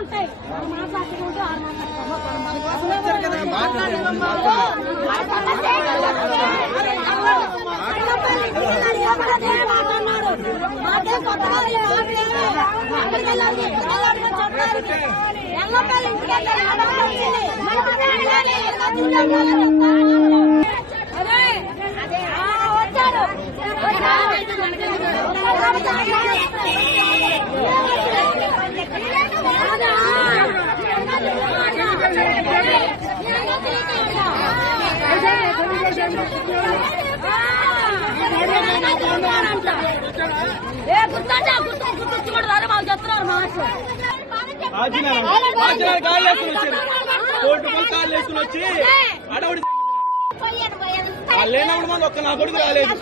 ఉంటాయి. గుర్తుంచుకుంటారు మాకు చెప్తున్నారు మాకు వచ్చి అడవుడి లేనప్పుడు మంది ఒక్క నా కొడుకు రాలేదు.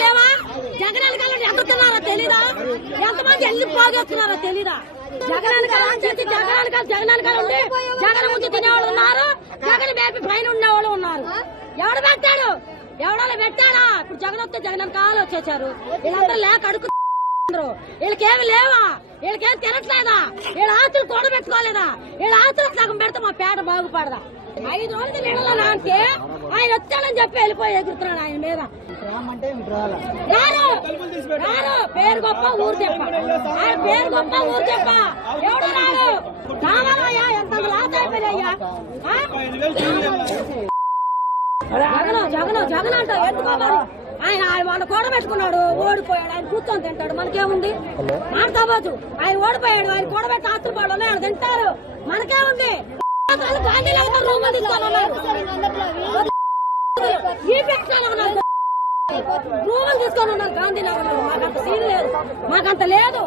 లేవా జగన్ కాలం ఎంత తిన్నారో తెలీదా, ఎంతమంది ఎల్లి పోగొస్తున్నారో తెలీదా? జగన్ కాలం ఉండి జగన్ ముందు తినేవాళ్ళు ఉన్నారు, జగన్ బేపీ పైన ఉండేవాళ్ళు ఉన్నారు. ఎవడు పెట్టాడు? ఎవడో పెట్టాడా? ఇప్పుడు జగన్ వస్తే జగన్ కాలు వచ్చేసారు. వీళ్ళందరూ లేక అడుగు వీళ్ళకేమి లేవా? వీళ్ళకేం తినట్లేదా? వీళ్ళ ఆస్తులు కూడబెట్టుకోలేదా? వీళ్ళ ఆస్తులు సగం పెడితే మా పేట బాగుపడదా? 5 రోజులు నీళ్ళ అంటే ఆయన వచ్చాడని చెప్పి వెళ్ళిపోయి ఎగురుతున్నాడు ఆయన మీద. పేరు గొప్ప ఊరు చెప్ప, ఆయన పేరు గొప్ప ఊరు చెప్ప. ఎవడు రాడు? కావాలయ్యా, ఎంత లాస్ అయిపోయాయ్యా. జగన్ అంట ఎందుకోవాలి? ఆయన వాళ్ళు కూడబెట్టుకున్నాడు, ఓడిపోయాడు. ఆయన కూర్చొని తింటాడు, మనకేముంది? మాట్లాడవచ్చు. ఆయన ఓడిపోయాడు, ఆయన కూడబెట్టి ఆస్తులు ఆయన తింటారు, మనకేముంది? రూములు తీసుకొని ఉన్నారు, రూములు తీసుకొని ఉన్నారు గాంధీనగర్. మాకంత సీన్ లేదు, మాకంత లేదు.